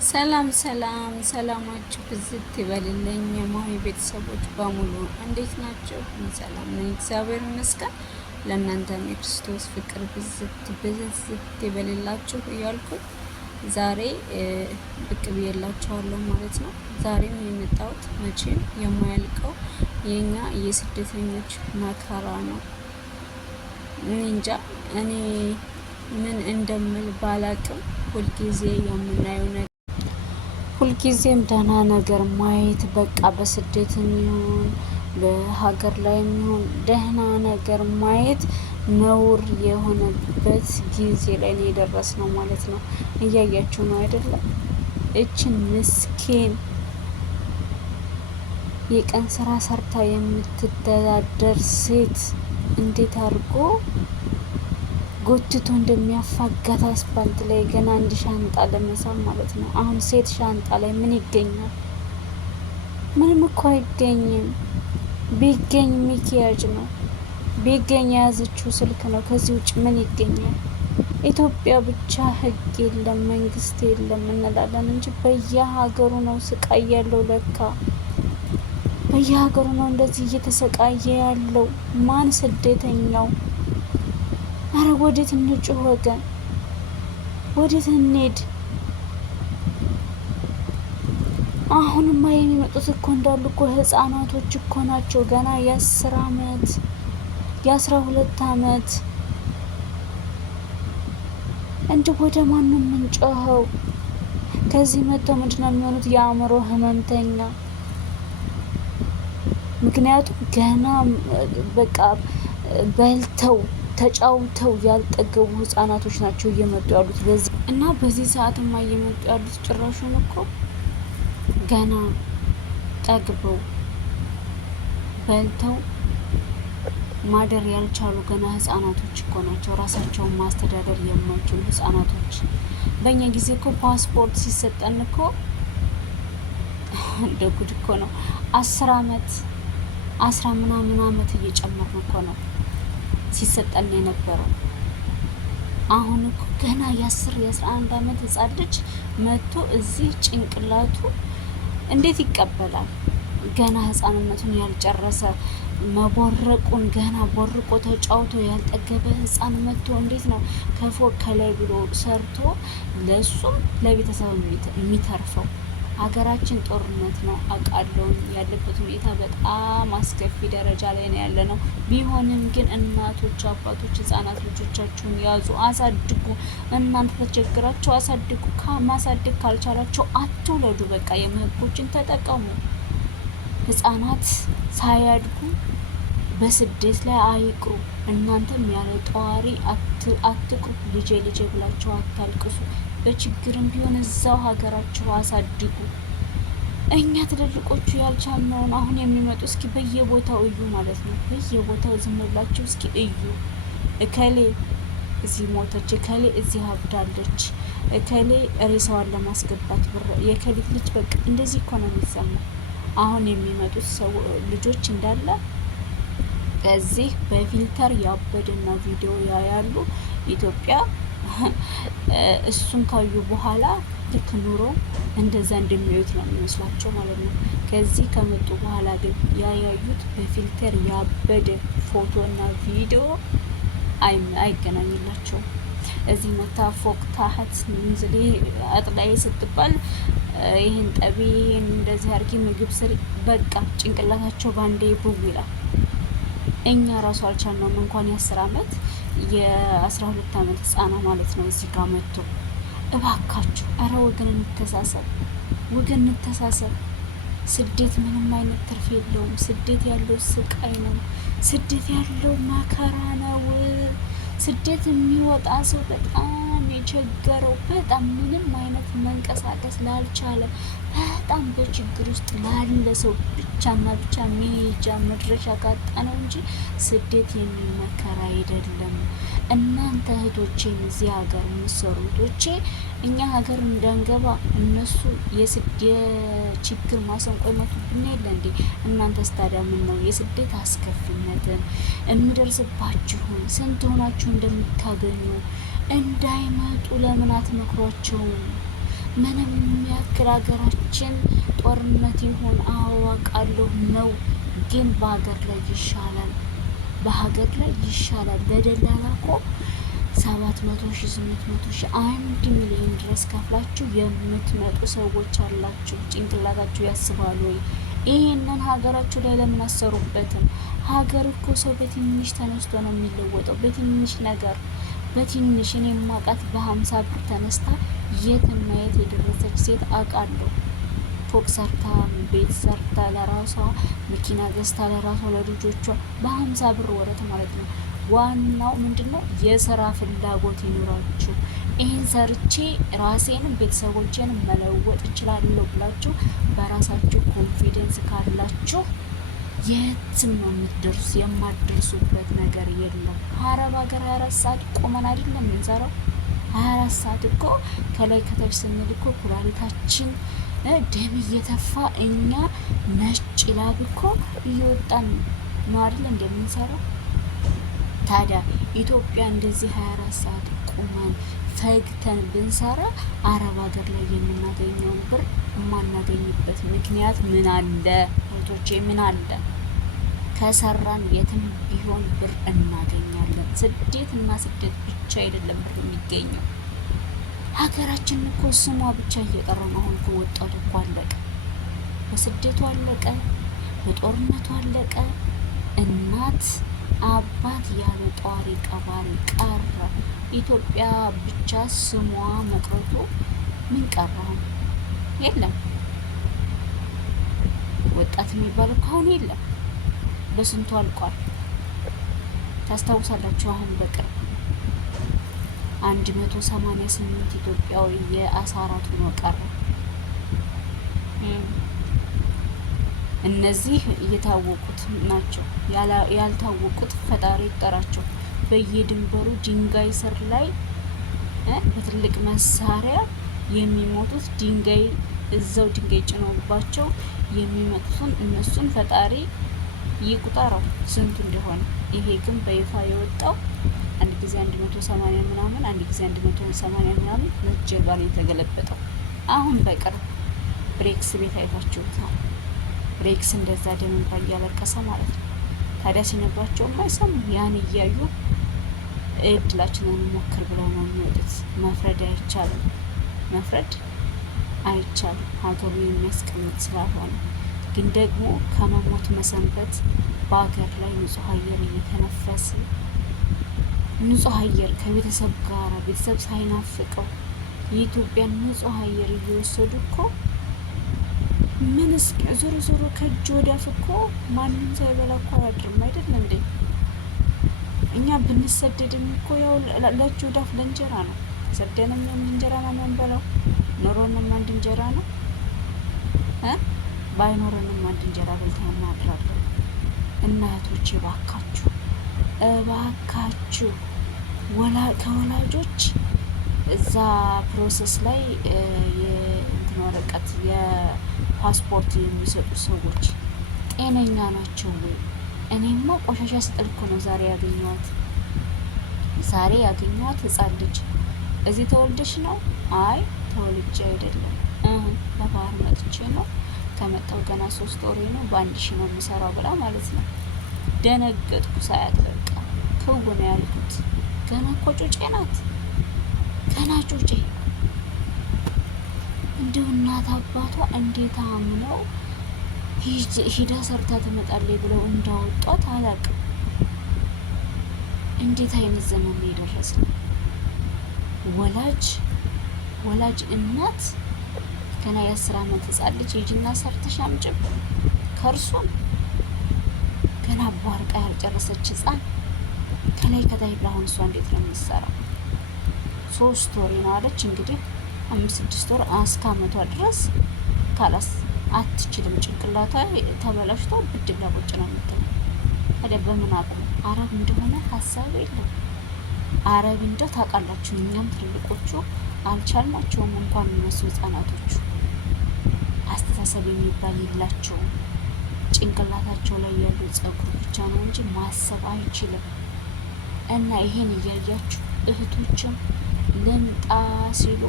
ሰላም ሰላም ሰላማችሁ ብዝት ይበልልኝ። የማሂ ቤተሰቦች በሙሉ እንዴት ናቸው? ሰላም ነኝ፣ እግዚአብሔር ይመስገን። ለእናንተም የክርስቶስ ፍቅር ብዝት ይበልላችሁ እያልኩኝ ዛሬ ብቅ ብዬላችኋለሁ ማለት ነው። ዛሬም የመጣሁት መቼም የማያልቀው የኛ የስደተኞች መከራ ነው። እንጃ እኔ ምን እንደምል ባላቅም ሁልጊዜ የምናየው ነገር ሁልጊዜም ደህና ነገር ማየት በቃ በስደትም ይሁን በሀገር ላይ ይሁን ደህና ነገር ማየት ነውር የሆነበት ጊዜ ላይ ነው የደረስነው ማለት ነው። እያያችሁ ነው አይደለም? እችን ምስኪን የቀን ስራ ሰርታ የምትተዳደር ሴት እንዴት አድርጎ ጎትቶ እንደሚያፋጋት አስፓልት ላይ ገና አንድ ሻንጣ ለመሳብ ማለት ነው። አሁን ሴት ሻንጣ ላይ ምን ይገኛል? ምንም እኮ አይገኝም። ቢገኝ ሚኪያጅ ነው፣ ቢገኝ የያዘችው ስልክ ነው። ከዚህ ውጭ ምን ይገኛል? ኢትዮጵያ ብቻ ህግ የለም መንግስት የለም እንላለን እንጂ በየሀገሩ ነው ስቃይ ያለው። ለካ በየሀገሩ ነው እንደዚህ እየተሰቃየ ያለው። ማን ስደተኛው? አረ ወዴት እንጩህ ወገን፣ ወዴት እንሄድ? አሁንማ የሚመጡት እኮ እንዳሉ እኮ ህጻናቶች እኮ ናቸው። ገና የ10 አመት የ12 አመት። እንዲህ ወደ ማንም የምንጮኸው? ከዚህ መጥተው ምንድነው የሚሆኑት? የአእምሮ ህመምተኛ። ምክንያቱም ገና በቃ በልተው ተጫውተው ያልጠገቡ ህጻናቶች ናቸው እየመጡ ያሉት በዚህ ሰዓትማ እየመጡ ያሉት ጭራሹን እኮ ገና ጠግበው በልተው ማደር ያልቻሉ ገና ህጻናቶች እኮ ናቸው። ራሳቸውን ማስተዳደር የማይችሉ ህጻናቶች። በእኛ ጊዜ እኮ ፓስፖርት ሲሰጠን እኮ እንደ ጉድ እኮ ነው። 10 አመት 10 ምናምን አመት እየጨመርን እኮ ነው ሲሰጠን የነበረው። አሁን እኮ ገና የ11 አመት ህጻን ልጅ መጥቶ እዚህ ጭንቅላቱ እንዴት ይቀበላል? ገና ህጻንነቱን ያልጨረሰ መቦረቁን ገና ቦርቆ ተጫውቶ ያልጠገበ ህጻን መጥቶ እንዴት ነው ከፎቅ ከላይ ብሎ ሰርቶ ለሱም ለቤተሰብ የሚተርፈው? ሀገራችን ጦርነት ነው አውቃለሁ። ያለበት ሁኔታ በጣም አስከፊ ደረጃ ላይ ነው ያለ ነው። ቢሆንም ግን እናቶች፣ አባቶች ህጻናት ልጆቻችሁን ያዙ፣ አሳድጉ። እናንተ ተቸግራችሁ አሳድጉ። ማሳደግ ካልቻላችሁ አትውለዱ። በቃ የምህጎችን ተጠቀሙ። ህጻናት ሳያድጉ በስደት ላይ አይቅሩ። እናንተም ያለ ጠዋሪ አትቅሩ። ልጄ ልጄ ብላችሁ አታልቅሱ። በችግርም ቢሆን እዛው ሀገራችሁ አሳድጉ። እኛ ትልልቆቹ ያልቻልነውን አሁን የሚመጡ እስኪ በየቦታው እዩ ማለት ነው። በየቦታው ዝም ብላችሁ እስኪ እዩ። እከሌ እዚህ ሞተች፣ እከሌ እዚህ አብዳለች፣ እከሌ ሬሳዋን ለማስገባት ብር የከሊት ልጅ በቃ እንደዚህ እኮ ነው የሚሰማው። አሁን የሚመጡት ልጆች እንዳለ ከዚህ በፊልተር ያበደና ቪዲዮ ያያሉ ኢትዮጵያ። እሱን ካዩ በኋላ ልክ ኑሮ እንደዛ እንደሚያዩት ነው የሚመስላቸው ማለት ነው። ከዚህ ከመጡ በኋላ ግን ያያዩት በፊልተር ያበደ ፎቶ እና ቪዲዮ አይገናኝላቸውም። እዚህ መታ ፎቅ ታህት ምንዝሌ አጥላይ ስትባል ይህን ጠቢ፣ ይህን እንደዚህ አርጊ፣ ምግብ ስሪ፣ በቃ ጭንቅላታቸው ባንዴ ቡብ ይላል። እኛ ራሱ አልቻልነውም እንኳን የ10 አመት የ12 አመት ህጻና ማለት ነው እዚህ ጋር መጥቶ። እባካችሁ አረ ወገን እንተሳሰብ፣ ወገን እንተሳሰብ። ስደት ምንም አይነት ትርፍ የለውም። ስደት ያለው ስቃይ ነው። ስደት ያለው መከራ ነው። ስደት የሚወጣ ሰው በጣም የቸገረው፣ በጣም ምንም አይነት መንቀሳቀስ ላልቻለ፣ በጣም በችግር ውስጥ ላለ ሰው ብቻና ብቻ መሄጃ መድረሻ ካጣ ነው እንጂ ስደት የሚመከር አይደለም። እናንተ እህቶቼን እዚህ ሀገር የምትሰሩ እህቶቼ እኛ ሀገር እንዳንገባ እነሱ የችግር ማሰንቆ ይመቱብን የለ እንዴ? እናንተ ስታዲያ ምን ነው የስደት አስከፊነትን የሚደርስባችሁን ስንት ሆናችሁ እንደምታገኙ እንዳይመጡ ለምን አትመክሯቸውም? ምንም የሚያክል ሀገራችን ጦርነት ይሁን አዋቃለሁ ነው፣ ግን በሀገር ላይ ይሻላል፣ በሀገር ላይ ይሻላል። ለደላላ እኮ 700,000 800,000 1 ሚሊዮን ድረስ ከፍላችሁ የምትመጡ ሰዎች አላችሁ። ጭንቅላታችሁ ያስባል ወይ? ይሄንን ሀገራችሁ ላይ ለምን አሰሩበትም? ሀገር እኮ ሰው በትንሽ ተነስቶ ነው የሚለወጠው፣ በትንሽ ነገር በትንሽ። እኔ ማቃት በ50 ብር ተነስታ የትና የት የደረሰች ሴት አውቃለሁ። ፎቅ ሰርታ፣ ቤት ሰርታ፣ ለራሷ መኪና ገዝታ፣ ለራሷ ለልጆቿ በ50 ብር ወረት ማለት ነው። ዋናው ምንድነው? የስራ ፍላጎት ይኑራችሁ። ይህን ሰርቼ ራሴንም ቤተሰቦቼንም መለወጥ እችላለሁ ብላችሁ በራሳችሁ ኮንፊደንስ ካላችሁ የትም ነው የምትደርሱ። የማትደርሱበት ነገር የለም። አረብ ሀገር 24 ሰዓት ቆመን አይደለም የምንሰራው። 24 ሰዓት እኮ ከላይ ከታች ስንል እኮ ኩላሊታችን ደም እየተፋ እኛ ነጭ ላብ እኮ እየወጣን ነው አይደል እንደምንሰራው። ታዲያ ኢትዮጵያ እንደዚህ 24 ሰዓት ቁመን ፈግተን ብንሰራ አረብ ሀገር ላይ የምናገኘውን ብር የማናገኝበት ምክንያት ምን አለ? እህቶቼ ምን አለ? ከሰራን የትም ቢሆን ብር እናገኛለን። ስደት እና ስደት ብቻ አይደለም ብር የሚገኘው። ሀገራችን እኮ ስሟ ብቻ እየቀረ ነው። አሁን ከወጣቱ እኮ አለቀ፣ በስደቱ አለቀ፣ በጦርነቱ አለቀ። እናት አባት ያለ ጧሪ ቀባሪ ቀረ። ኢትዮጵያ ብቻ ስሟ መቅረቱ ምን ቀረው? የለም። ወጣት የሚባል እኮ አሁን የለም፣ በስንቱ አልቋል። ታስታውሳላችሁ? አሁን በቅርብ 188 ኢትዮጵያዊ የአሳራት ሆኖ ቀረ። እነዚህ እየታወቁት ናቸው። ያልታወቁት ፈጣሪ ይጠራቸው። በየድንበሩ ድንጋይ ስር ላይ በትልቅ መሳሪያ የሚሞቱት ድንጋይ እዛው ድንጋይ ጭነውባቸው የሚመጡትን እነሱን ፈጣሪ ይቁጠረው ስንቱ እንደሆነ። ይሄ ግን በይፋ የወጣው አንድ ጊዜ 180 ምናምን፣ አንድ ጊዜ 180 ምናምን ጀልባ ነው የተገለበጠው። አሁን በቅርብ ብሬክስ ቤት አይታችሁታል። ብሬክስ እንደዛ ደም እንባ እያለቀሰ ማለት ነው። ታዲያ ሲነግሯቸው አይሰሙ። ያን እያዩ እድላችንን እንሞክር ብለው ነው የሚወጡት። መፍረድ አይቻልም፣ መፍረድ አይቻልም ሀገሩ የሚያስቀምጥ ስላልሆነ። ግን ደግሞ ከመሞት መሰንበት በሀገር ላይ ንጹህ አየር እየተነፈስ ንጹህ አየር ከቤተሰብ ጋር ቤተሰብ ሳይናፍቀው የኢትዮጵያን ንጹህ አየር እየወሰዱ እኮ ምንስ ዞሮ ዞሮ ከእጅ ወዳፍ እኮ ማንም ሳይበላ እኮ አያድርም አይደል እንዴ? እኛ ብንሰደድም እኮ ያው ለእጅ ወዳፍ ለእንጀራ ነው። ሰደንም እንጀራ ነው የምንበላው። ኖሮንም አንድ እንጀራ ነው ባይኖረንም አንድ እንጀራ በልተን እናድራለን። እናቶች እባካችሁ እባካችሁ ከወላጆች እዛ ፕሮሰስ ላይ የእንትን ወረቀት የፓስፖርት የሚሰጡ ሰዎች ጤነኛ ናቸው ወይ? እኔማ ቆሻሻ ስጥል እኮ ነው ዛሬ ያገኘኋት ህጻን ልጅ እዚህ ተወልደሽ ነው? አይ ተወልጄ አይደለም በባህር መጥቼ ነው። ከመጣው ገና 3 ወሬ ነው። በ1,000 ነው የምሰራው ብላ ማለት ነው። ደነገጥኩ ሳያት። በቃ ክው ነው ያልኩት። ገና እኮ ጩጬ ናት፣ ገና ጩጬ። እንዲሁ እናት አባቷ እንዴት አምነው ሂዳ ሰርታ ትመጣለች ብለው እንዳወጧት አላውቅም። እንዴት አይነት ዘመን ነው የደረስነው? ወላጅ እናት ገና የ10 ዓመት ህጻን ልጅ ሂጂና ሰርተሽ አምጪ ከእርሱም ገና አቧርቃ ያልጨረሰች ህጻን ከላይ ከታይ ብላ አሁን እሷ እንዴት ነው የምትሰራው? 3 ወር ነው አለች እንግዲህ 5-6 ወር እስከ ዓመቷ ድረስ ካላስ አትችልም። ጭንቅላቷ ተበላሽቶ ብድ ብላ ቁጭ ነው የምትለው። ታዲያ በምን አቅም አረብ እንደሆነ ሀሳብ የለም። አረብ እንደው ታውቃላችሁ፣ እኛም ትልልቆቹ አልቻልናቸውም። እንኳን እነሱ ህጻናቶቹ አስተሳሰብ የሚባል የላቸውም። ጭንቅላታቸው ላይ ያሉ ጸጉር ብቻ ነው እንጂ ማሰብ አይችልም። እና ይሄን እያያችሁ እህቶችም ልምጣ ሲሉ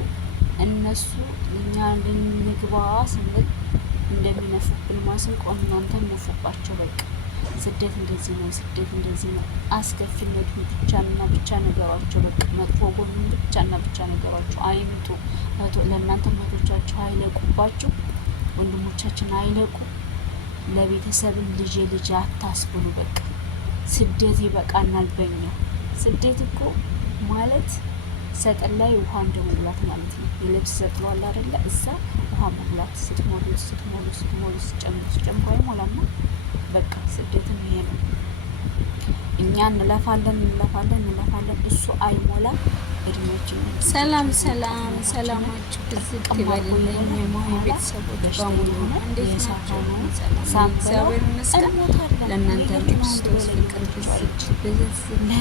እነሱ እኛ ልንግባ ስንል እንደሚነፉብን ማስንቆ እናንተም ነፉባቸው። በቃ ስደት እንደዚህ ነው፣ ስደት እንደዚህ ነው። አስከፊነቱን ብቻና ብቻ ነገሯቸው። በቃ መጥፎ ጎኑን ብቻና ብቻ ነገሯቸው። አይምጡ ለእናንተ እህቶቻችሁ አይለቁባችሁ፣ ወንድሞቻችን አይለቁ። ለቤተሰብን ልጅ አታስብሉ። በቃ ስደት ይበቃናል። በኛ ስደት እኮ ማለት ሰጠን ላይ ውሃ እንደ መብላት ማለት ነው። የልብስ ሰጥሏል አይደለ? እዛ ውሃ መብላት ስትሞሉ ስጨምሩ አይሞላማ። በቃ ስደትም ይሄ ነው። እኛ እንለፋለን፣ እሱ አይሞላ። እድሜያችን ሰላማችሁ ብዝት ይበልልኝ። ቤተሰቦች በሙሉ እንዴት ናቸው? እግዚአብሔር ይመስገን። ለእናንተ ክርስቶስ ፍቅር ብዝት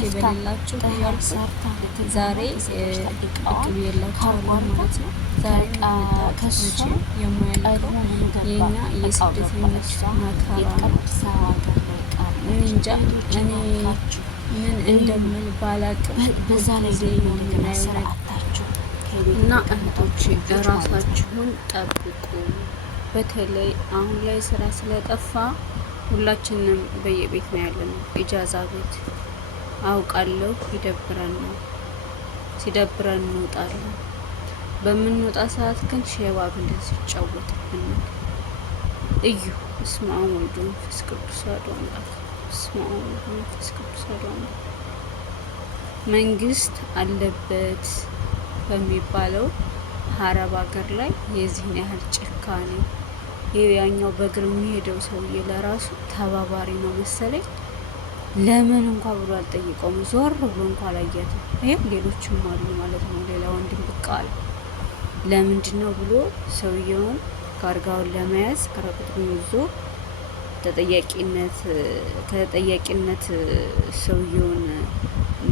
ይበልላችሁ እያልኩ ዛሬ ብቅ ብዬላችኋለሁ ማለት ነው። ዛሬ ከሱ የማያልቀው የኛ የስደተኞች መከራ እንጃ እኔ ምን እንደምን ባላቅም በዛ ላይ የምናየው እና እህቶች እራሳችሁን ጠብቁ። በተለይ አሁን ላይ ስራ ስለጠፋ ሁላችንም በየቤት ነው ያለነው። ኢጃዛ ቤት አውቃለሁ ሲደብረን እንወጣለን። በምንወጣ ሰዓት ግን ሸባብ እንደዚህ ይጫወትብናል። እዩ እስመ አብ ወወልድ ወመንፈስ ቅዱስ አሐዱ አምላክ። እስመ አብ ወወልድ ወመንፈስ ቅዱስ አሐዱ አምላክ። መንግስት አለበት በሚባለው ሀረብ ሀገር ላይ የዚህን ያህል ጭካኔ፣ ያኛው በእግር የሚሄደው ሰውዬ ለራሱ ተባባሪ ነው መሰለኝ። ለምን እንኳ ብሎ አልጠይቀውም። ዞር ብሎ እንኳ አላያትም። ይሄም ሌሎችም አሉ ማለት ነው። ሌላ ወንድም ብቅ አለ። ለምንድን ነው ብሎ ሰውየውን ጋርጋውን ለመያዝ ከረቁጥሩን ይዞ ከተጠያቂነት ሰውየውን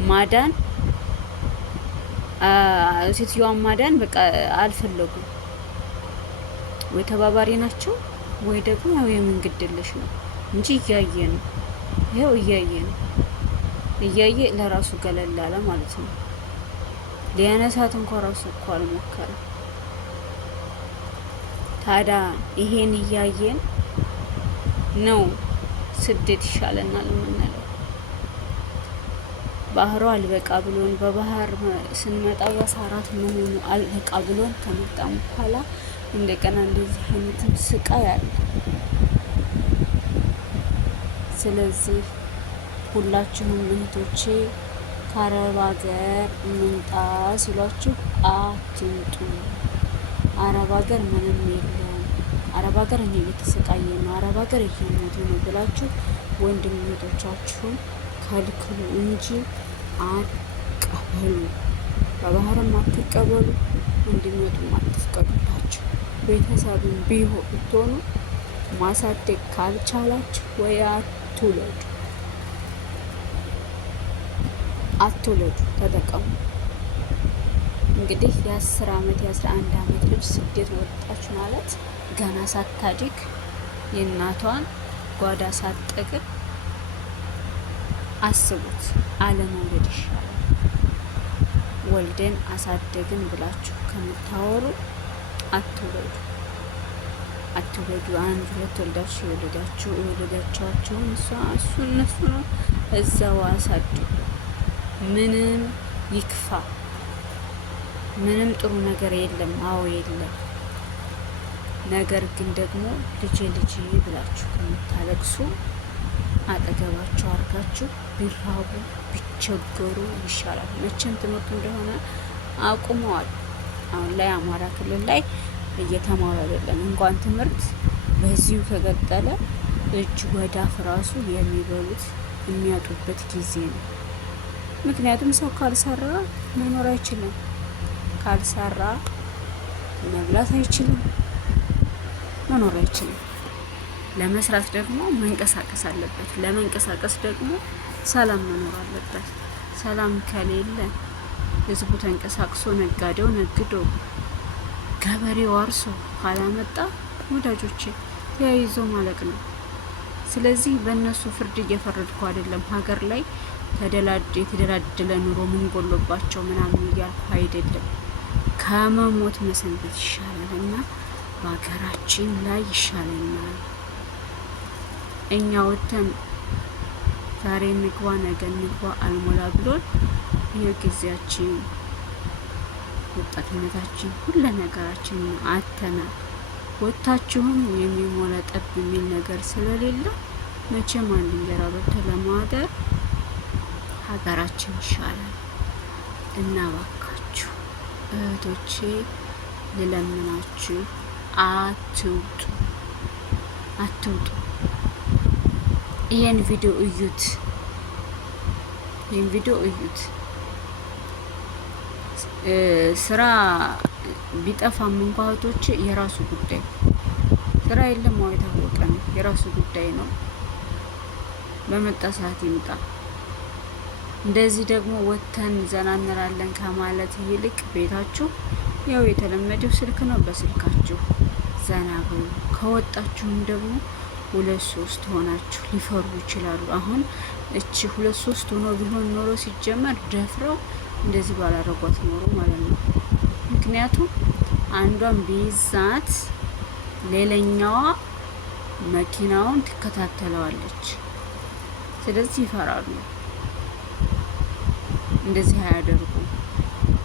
ማዳን፣ ሴትዮዋን ማዳን በቃ አልፈለጉም። ወይ ተባባሪ ናቸው ወይ ደግሞ ያው የምን ግድልሽ ነው እንጂ እያየ ነው። ይኸው እያየ ለራሱ ገለል አለ ማለት ነው። ሊያነሳት እንኳን ራሱ እኮ አልሞከረም። ታዲያ ይሄን እያየን ነው ስደት ይሻለናል የምንለው። ባህሩ አልበቃ ብሎን በባህር ስንመጣ ያሳራት መሆኑ አልበቃ ብሎን ከመጣም በኋላ እንደገና እንደዚህ አይነትም ስቃይ አለ። ስለዚህ ሁላችሁም እህቶቼ ከአረብ ሀገር እንምጣ ሲሏችሁ አትምጡ። አረብ ሀገር ምንም የለም፣ አረብ ሀገር እኛ እየተሰቃየ ነው፣ አረብ ሀገር እየሞቱ ነው ብላችሁ ወንድም እህቶቻችሁን ከልክሉ እንጂ አትቀበሉ። በባህርም አትቀበሉ፣ እንዲመጡም አትፍቀዱላችሁ። ቤተሰብም ብትሆኑ ማሳደግ ካልቻላችሁ ወይ አትውለዱ፣ ተጠቀሙ። እንግዲህ የ10 አመት የ11 አመት ልጅ ስደት ወጣች ማለት ገና ሳታድግ የእናቷን ጓዳ ሳትጠግብ አስቡት። አለመውለድ ይሻላል። ወልደን አሳደግን ብላችሁ ከምታወሩ አትውለዱ። 1 2 ወልዳችሁ የወለዳችኋቸውን እነሱ ነው እዛው አሳድጉ። ምንም ይክፋ፣ ምንም ጥሩ ነገር የለም። አዎ የለም። ነገር ግን ደግሞ ልጄ ብላችሁ ከምታለቅሱ አጠገባቸው አድርጋችሁ ቢራቡ ቢቸገሩ ይሻላል። መቼም ትምህርቱ እንደሆነ አቁመዋል። አሁን ላይ አማራ ክልል ላይ እየተማሩ አይደለም። እንኳን ትምህርት በዚሁ ከቀጠለ እጅ ወዳፍ ራሱ የሚበሉት የሚያጡበት ጊዜ ነው። ምክንያቱም ሰው ካልሰራ መኖር አይችልም። ካልሰራ መብላት አይችልም፣ መኖር አይችልም። ለመስራት ደግሞ መንቀሳቀስ አለበት። ለመንቀሳቀስ ደግሞ ሰላም መኖር አለበት። ሰላም ከሌለ ህዝቡ ተንቀሳቅሶ፣ ነጋዴው ነግዶ፣ ገበሬው አርሶ ካላመጣ ወዳጆቼ ተያይዞ ማለቅ ነው። ስለዚህ በእነሱ ፍርድ እየፈረድኩ አይደለም። ሀገር ላይ የተደላደለ ኑሮ ምን ጎሎባቸው ምናምን እያልኩ አይደለም። ከመሞት መሰንበት ይሻላል እና በሀገራችን ላይ ይሻለናል። እኛ ወተን ዛሬ እንግባ ነገ እንግባ አልሞላ ብሎን ጊዜያችን ወጣትነታችን ሁሉ ነገራችን አተናል። ወታችሁም የሚሞላ ጠብ የሚል ነገር ስለሌለ መቼም አንድ እንጀራ በልቶ ለማደር ሀገራችን ይሻላል እና ባካችሁ እህቶቼ ልለምናችሁ አትውጡ። ይሄን ቪዲዮ እዩት። ስራ ቢጠፋም እንኳ እህቶቼ የራሱ ጉዳይ፣ ስራ የለም የታወቀ ነው፣ የራሱ ጉዳይ ነው። በመጣ ሰዓት ይምጣ። እንደዚህ ደግሞ ወተን ዘና እንላለን ከማለት ይልቅ ቤታችሁ ያው የተለመደው ስልክ ነው፣ በስልካችሁ ዘና በሉ። ከወጣችሁም ደግሞ 2-3 ሆናችሁ ሊፈሩ ይችላሉ። አሁን እቺ 2-3 ሆኖ ቢሆን ኖሮ ሲጀመር ደፍረው እንደዚህ ባላረጓት ኖሮ ማለት ነው። ምክንያቱም አንዷን ቢይዛት ሌላኛዋ መኪናውን ትከታተለዋለች። ስለዚህ ይፈራሉ። እንደዚህ አያደርጉ።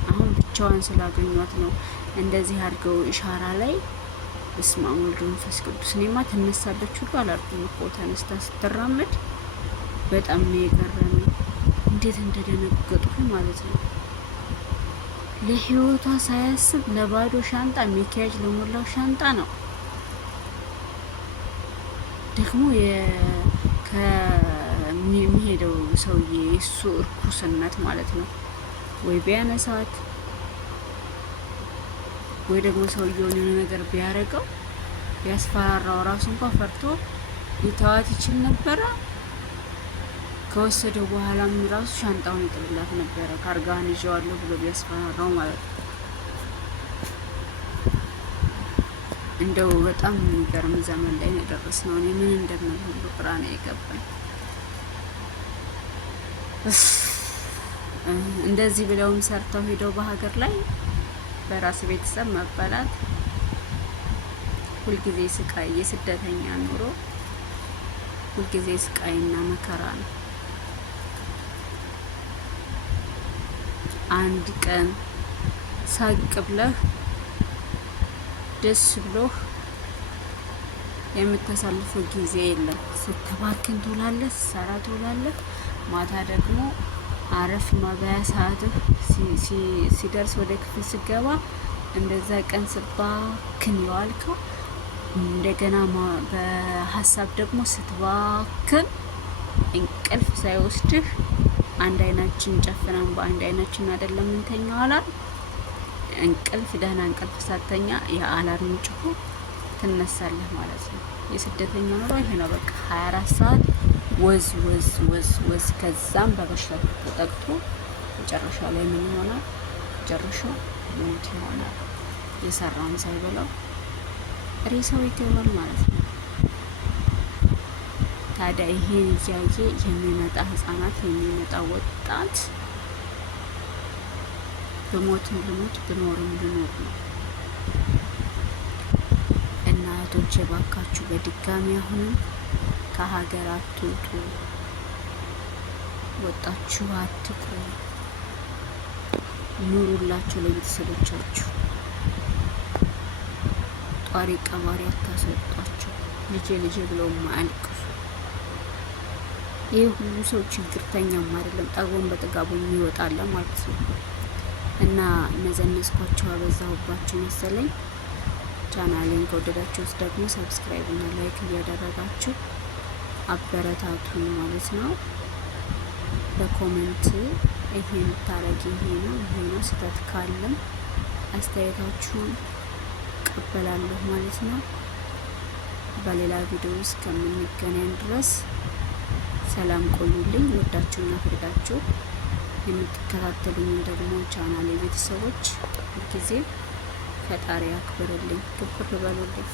አሁን ብቻዋን ስላገኟት ነው እንደዚህ አድርገው ኢሻራ ላይ በስመ አብ ወወልድ ወመንፈስ ቅዱስ። እኔማ ትነሳለች ሁሉ አላልኩም እኮ ተነስታ ስትራመድ በጣም ነው የገረመኝ። እንዴት እንደደነገጡ ማለት ነው። ለህይወቷ ሳያስብ ለባዶ ሻንጣ ሚኪያጅ ለሞላው ሻንጣ ነው ደግሞ ከሚሄደው ሰውዬ እሱ እርኩስነት ማለት ነው። ወይ ቢያነሳት ወይ ደግሞ ሰውየውን የሆነ ነገር ቢያረገው ቢያስፈራራው ራሱ እንኳን ፈርቶ ሊተዋት ይችል ነበረ። ከወሰደው በኋላም ራሱ ሻንጣውን ይጥልላት ነበረ። ካርጋን ይዤዋለሁ ብሎ ቢያስፈራራው ማለት ነው። እንደው በጣም የሚገርም ዘመን ላይ ነው የደረስነው። እኔ ምን እንደምል ሁሉ ግራ ነው የገባኝ። እንደዚህ ብለውም ሰርተው ሄደው በሀገር ላይ በራስ ቤተሰብ መበላት፣ ሁልጊዜ ስቃይ፣ የስደተኛ ኑሮ ሁልጊዜ ስቃይና መከራ ነው። አንድ ቀን ሳቅ ብለህ ደስ ብሎህ የምታሳልፈው ጊዜ የለም። ስትባክን ትውላለህ፣ ስትሰራ ትውላለህ። ማታ ደግሞ አረፍ ማበያ ሰዓትህ ሲደርስ ወደ ክፍል ስገባ እንደዛ ቀን ስትባክን የዋልከው እንደገና በሀሳብ ደግሞ ስትባክን እንቅልፍ ሳይወስድህ አንድ አይናችን ጨፍነን በአንድ አይናችን አይደለም እንተኛው አላል። እንቅልፍ ደህና እንቅልፍ ሳተኛ የአላርም ጭሆ ትነሳለህ ማለት ነው። የስደተኛ ኑሮ ይሄ ነው። በቃ 24 ሰዓት ወዝ ወዝ ወዝ ወዝ። ከዛም በበሽታ ተጠቅቶ መጨረሻ ላይ ምን ይሆናል? መጨረሻው ሞት ይሆናል። የሰራውን ሳይበላው ሬሳው ይገባል ማለት ነው። ታዲያ ይሄን እያየ የሚመጣ ህፃናት የሚመጣ ወጣት በሞትም ልሞት ብኖርም ልኖር ነው። እናቶች ባካችሁ በድጋሚ አሁንም ከሀገር አትውጡ፣ ወጣችሁ አትቅሩ፣ ኑሩላችሁ ለቤተሰቦቻችሁ። ጧሪ ቀባሪ አታሰጧቸው። ልጄ ብለው ማያልቅሱ። ይህ ሁሉ ሰው ችግርተኛም አይደለም፣ ጠግቦን በጥጋቡ ይወጣል ማለት ነው። እና እነዘነስኳቸው አበዛሁባችሁ መሰለኝ። ቻናሌን ከወደዳችሁት ደግሞ ሰብስክራይብ እና ላይክ እያደረጋችሁ አበረታቱን ማለት ነው። በኮሜንት ይሄን ታረጊ፣ ይሄ ነው ስህተት ካለም አስተያየታችሁን እቀበላለሁ ማለት ነው። በሌላ ቪዲዮ ውስጥ ከምንገናኝ ድረስ ሰላም ቆዩልኝ። ወዳችሁና ፍቅዳችሁ የምትከታተሉኝ ደግሞ ቻናሌ ቤተሰቦች ሁልጊዜ ፈጣሪ ያክብርልኝ፣ ክብር በሉልኝ።